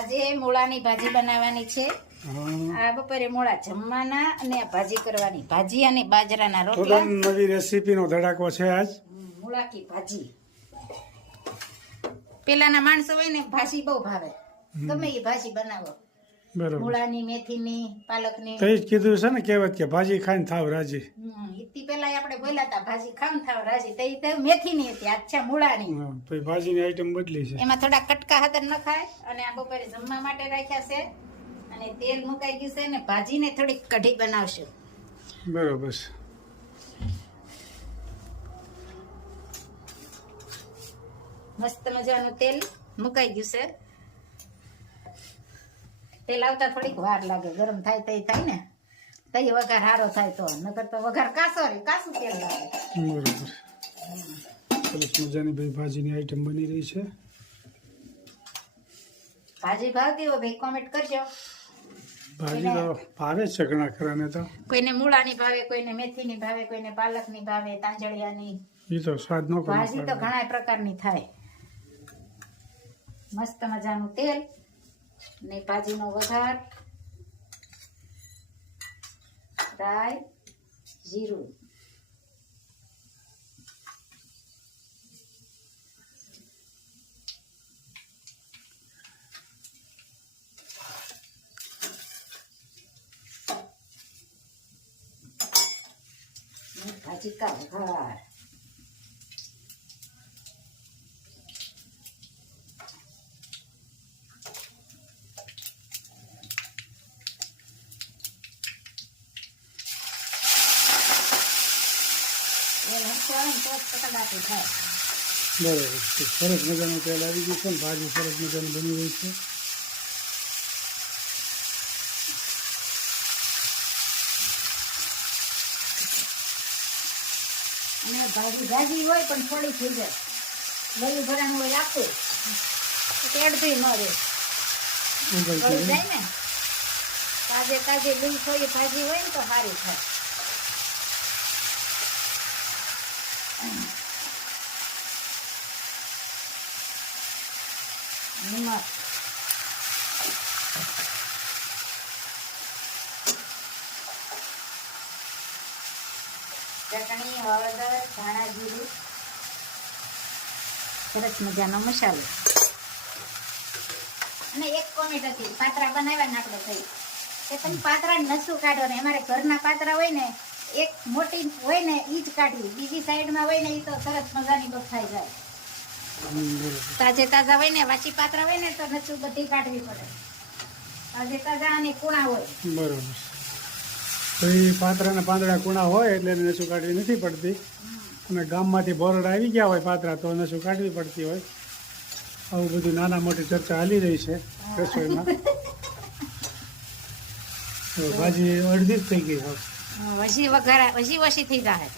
આજે મૂળાની ભાજી બનાવવાની છે. આ બપોરે મૂળા જમવાના અને ભાજી કરવાની. ભાજી અને બાજરાના રોટલા. નવી રેસીપીનો ધડાકો છે આજ. હમ, મૂળા કી ભાજી. પેલાના માણસો હોય ને ભાજી બહુ ભાવે. તમે એ ભાજી બનાવો. મૂળાની મેથીની પાલકની. તો જ કીધું છે ને કહેવત કે ભાજી ખાઈને થાવ રાજી. ઈથી પેલા આપણે બોલ્યા હતા ભાજી ખાવ થાવ રાજી. તો મેથીની હતી આજ છે મૂળાની. તો એ ભાજીની આઈટમ બદલી છે. એમાં થોડા કટકા હતર નખાય અને આ બપોરે જમવા માટે રાખ્યા છે. અને તેલ મુકાઈ ગયું છે ને ભાજીને થોડીક કઢી બનાવશું. બરોબર છે. મસ્ત મજાનું તેલ મુકાઈ ગયું છે. તેલ આવતા થોડીક વાર લાગે ગરમ થાય તઈ થાય ને. તઈ વઘાર સારો થાય તો નકર તો વઘાર કાસો રે કાસું તેલ લાગે. બરોબર. સરસ મજાની ભાઈ ભાજીની આઈટમ બની રહી છે. ભાજી ભાવતી હોય ભાઈ કોમેન્ટ કરજો. ભાજી તો ભાવે છે ઘણા ખરાને તો. કોઈને મૂળાની ભાવે કોઈને મેથીની ભાવે કોઈને પાલકની ભાવે તાંજળિયાની. એ તો સ્વાદ નો ભાજી તો ઘણા પ્રકારની થાય. મસ્ત મજાનું તેલ. ને ભાજીનો વઘાર. રાય જીરું. ભાજી કા વઘાર તેલ હરખું આવે ને તો જ પકડાતું થાય બરોબર છે. સરસ મજાનું તેલ આવી ગયું છે ને ભાજી સરસ મજાનું બની રહી છે. અને ભાજી ભાજી હોય પણ થોડી થઈ જાય. ગળું ભરાણ હોય આખું તેડથી ન રહે. જાય ને. તાજે તાજે લીલ થોડી ભાજી હોય ને તો સારી થાય. નિમક ચટણી હળદર ધાણા જીરું સરસ મજાનો મસાલો. અને એક કોમેન્ટ હતી પાત્રા બનાવ્યા ને આપણે થઈ. એ તમે પાત્રા નસું કાઢો ને અમારે ઘરના પાત્રા હોય ને એક મોટી હોય ને ઈ જ કાઢવી બીજી સાઈડમાં હોય ને એ તો સરસ મજાની બફાઈ જાય. તાજે તાજા હોય ને વાચી પાત્ર હોય ને તો નચું બધી કાઢવી પડે. તાજે તાજા અને કુણા હોય. બરોબર. તો એ પાત્રાના પાંદડા કુણા હોય એટલે નસું કાઢવી નથી પડતી. અને ગામમાંથી બોરડ આવી ગયા હોય પાત્રા તો નસું કાઢવી પડતી હોય. આવું બધું નાના મોટી ચર્ચા હાલી રહી છે રસોઈમાં. તો ભાજી અડધી જ થઈ ગઈ હવે વસી વઘાર વસી વસી થઈ જાય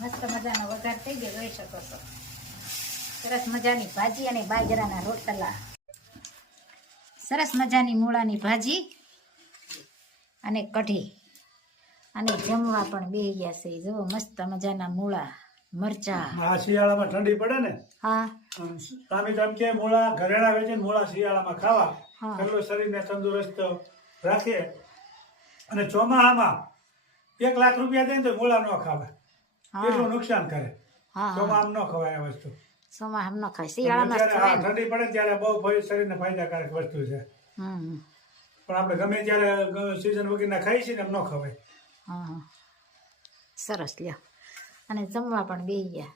મસ્ત મજાનો વઘાર થઈ ગયો રહી શકો છો. સરસ મજાની ભાજી અને બાજરાના રોટલા. સરસ મજાની મૂળાની ભાજી અને કઢી. અને જમવા પણ બે ગયા છે. જો મસ્ત મજાના મૂળા મરચા. આ શિયાળામાં ઠંડી પડે ને? હા. સામે તો કે મૂળા ઘરેણા વેચીને મૂળા શિયાળામાં ખાવા. એટલું શરીરને તંદુરસ્ત રાખે. અને ચોમાહામાં એક લાખ રૂપિયા દે ને તો મૂળા ન ખાવા એટલું નુકસાન કરે. હા. ચોમા આમ ન ખવાય આ વસ્તુ. સોમાં હમનો ન ખાય શિયાળામાં ને. ઠંડી પડે ને ત્યારે બહુ ભય શરીરને ફાયદાકારક વસ્તુ છે. હમ. પણ આપણે ગમે ત્યારે સીઝન વગેરે ખાઈ છીએ ને એમ ન ખવાય. હા હા. સરસ લ્યો. અને જમવા પણ બે ગયા.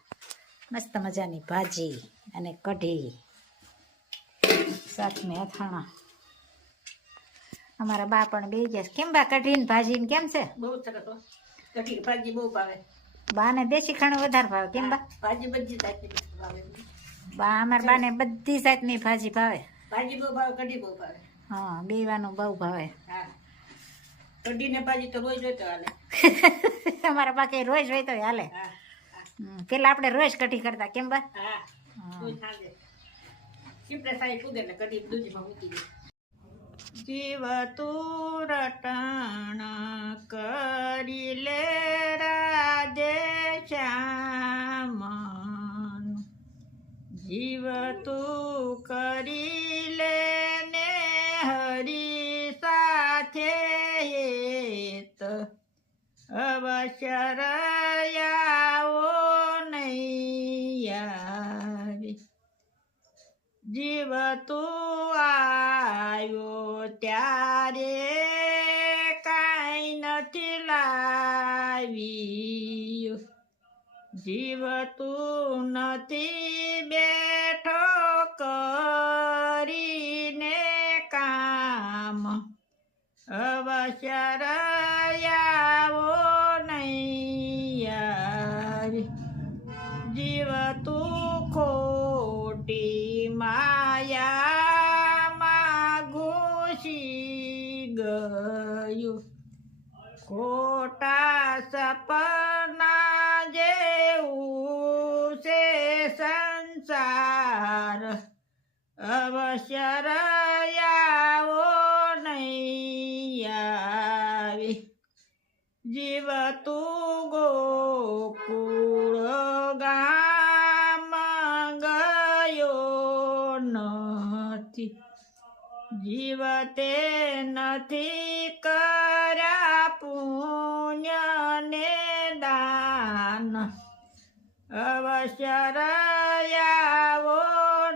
મસ્ત મજાની ભાજી અને કઢી. શાક ને અથાણા. અમારા બા પણ બે ગયા કેમ બા કઢી ને ભાજી ને કેમ છે? બહુ સરસ હો. કઢી ભાજી બહુ ભાવે. બા ને દેશી ખાણું વધારે ભાવે. કેમ બા? ભાજી બધી ભાવે બા અમારા બા ને બધી જાતની ભાજી ભાવે. ભાજી બહુ ભાવે કઢી બહુ ભાવે. હા બેવાનું બહુ ભાવે. હા. કઢી ને ભાજી તો રોજ હોય તો હાલે. અમારા બા કઈ રોજ હોય તો હાલે. પેલા આપણે રોજ કઢી કરતા કેમ બા? હા સાંજે સાઈ પૂગે ને કઢી દૂધીમાં મૂકી દે. જીવ તું રટણ કરી લે આવે જીવ તો આવ્યો ત્યારે કાંઈ નથી લાવી જીવ તું નથી બેઠો કરીને કામ અવસર ગયું. ખોટા સપના જેવું છે સંસાર. અવશ્ય આવો નહીં આવી. જીવ તું જીવતે નથી કર્યા પુણ્યને દાન. અવસર આવો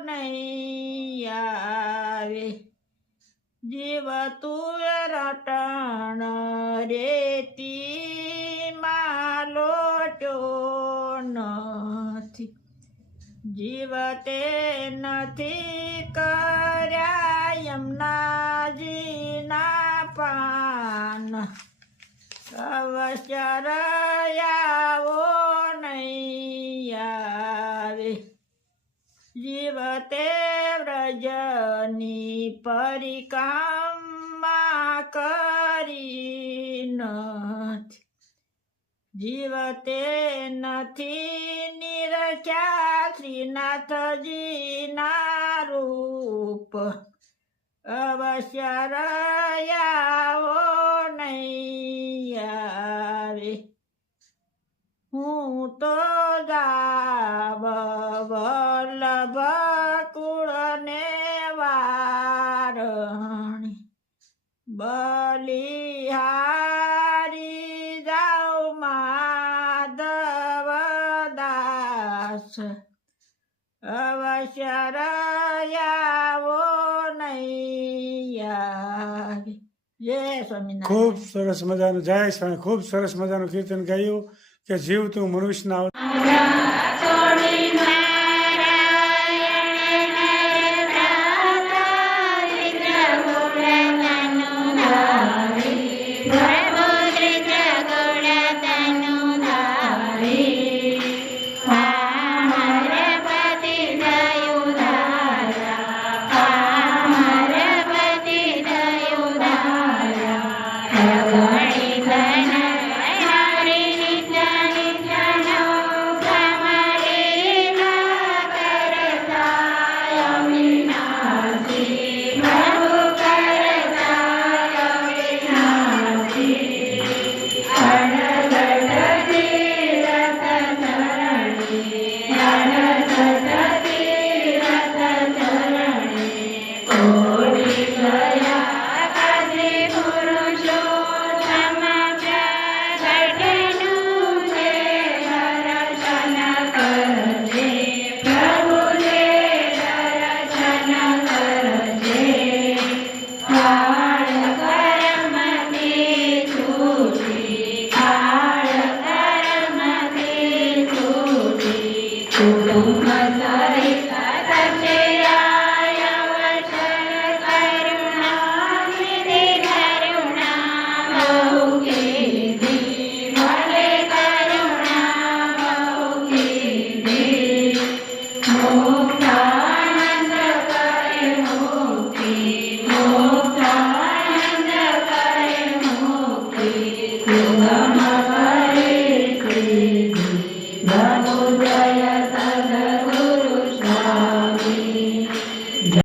નહીં આવે. જીવ તું રટણ રેતી લોટો નથી જીવતે નથી કર્યા યમનાજીના પાન. નહીં આવે. જીવતે વ્રજની પરિકામા કરી નથી જીવતે નથી નિરખ્યા શ્રીનાથજીના રૂપ. અવશ્ય આવો દાસ અવસર આવો નહીં ખૂબ સરસ મજાનું જય સ્વામી ખૂબ સરસ મજાનું કીર્તન ગાયું કે જીવ તું મનુષ્યના Senhor,